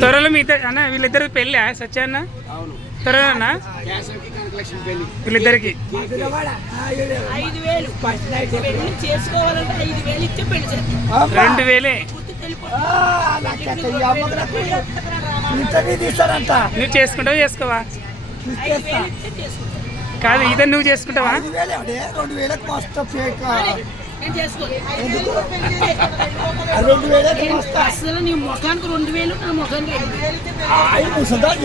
త్వరలో మిగతా అన్న వీళ్ళిద్దరు పెళ్ళి సత్య అన్న త్వరలోనా వీళ్ళిద్దరికి 2,000 నువ్వు చేసుకుంటావా చేసుకోవా కాదు ఇతను నువ్వు చేసుకుంటావా 2,000 మస్తు ఫేక్ అసలు నీ ముఖానికి 2,000 నా ముఖానికి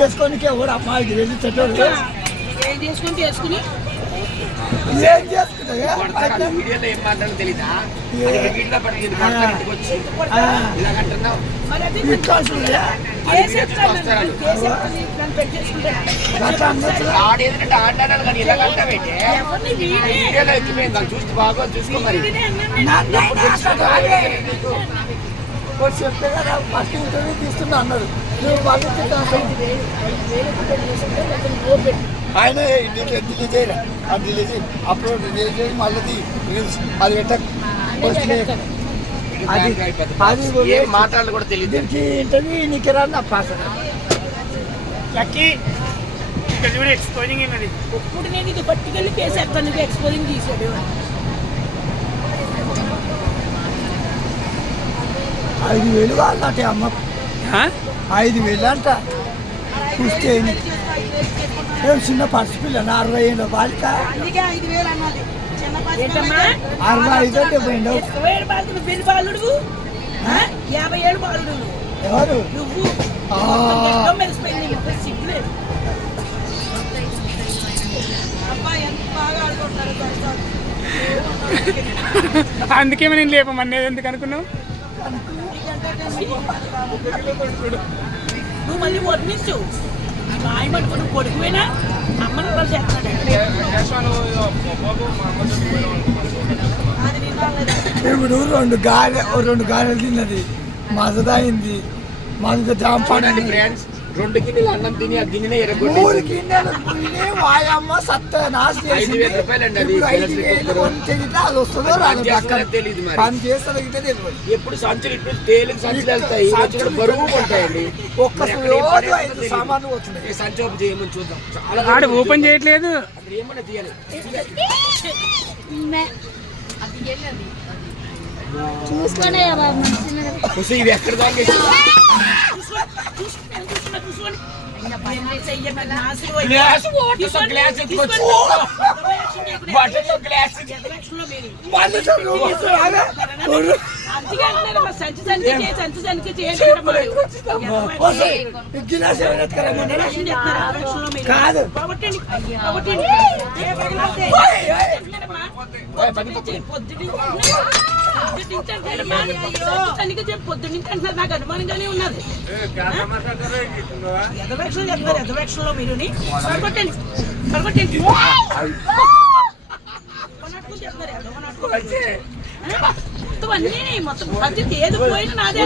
చేసుకోనికి ఎవరు అమ్మా 5,000 చెట్టు ఏం చేసుకుని చేసుకుని ఏం చేసుకుంటా ఏం మాట్లాడో తెలీదా ఆడాలి కానీ ఇలా కంటావేంటి వీడియోలో ఎక్కిపోయింది దాన్ని చూస్తే బాగా చూసుకో మరి చెప్తే కదా ఫస్ట్ ఇంటర్వ్యూ తీస్తున్నా అన్నారు ఆయన డిలీట్ చేయరా అది డిలీట్ చేయి అప్లోడ్ చేసి మళ్ళీ అది పెట్ట అది మాట్లాడాలి కూడా తెలియదు దీనికి ఇంటర్వ్యూ నీకు రాదు పాస్ ఎక్స్పోజింగ్ ఉన్నది ఇప్పుడు నేను ఇది పట్టుకెళ్ళి చేసేస్తాను నువ్వు ఎక్స్పోజింగ్ తీసాడు 5,000 కావాలంటే అమ్మ 5,000 అంట చూస్తే ఏం చిన్న పర్సు పిల్ల 60 ఏళ్ళ బాలిక 65 అంటే పోయిండు 50 బాలుడు 50 బాలుడు ఎవరు నువ్వు మెరిసిపోయింది సిగ్గులేదు అబ్బాయి ఎంత బాగా ఆడుకుంటున్నారు అందుకే నేను లేపమనేది ఎందుకు అనుకున్నావు నువ్వు మళ్ళీ వర్ణించు మాయ పట్టుకుని కొడుకువేనా అమ్మని కూడా చేస్తాడు ఇప్పుడు 2 గారెలు తిన్నది మజదాయింది మనకు జాంపాడు ఫ్రెండ్స్ 2 గిన్నెలు అన్నం తిని ఆ గిన్నెనే ఎరగొట్టి 3 గిన్నెలు తిని వాయమ్మ సత్త నాశ చేసి 5,000 రూపాయలండి అది అది వస్తుందో తెలియదు మరి పని చేస్తారో గిట్టే తెలియదు ఎప్పుడు సంచులు ఇట్టు తేలికి సంచులు వెళ్తాయి సంచులు బరువు ఉంటాయండి ఒక్క రోజు 5 సామాన్లు వస్తున్నాయి ఈ సంచి ఓపెన్ చేయమని చూద్దాం చాలా ఆడు ఓపెన్ చేయట్లేదు అది ఏమన్నా తీయాలి చూసుకోండి ఇవి ఎక్కడ దాకా కాదు పొద్దున్నుంచి అంటున్నారు నాకు అనుమానంగానే ఉన్నది ఎదవేక్షలో మీరు మొత్తం అన్నీ మొత్తం ఏది పోయినా నాదే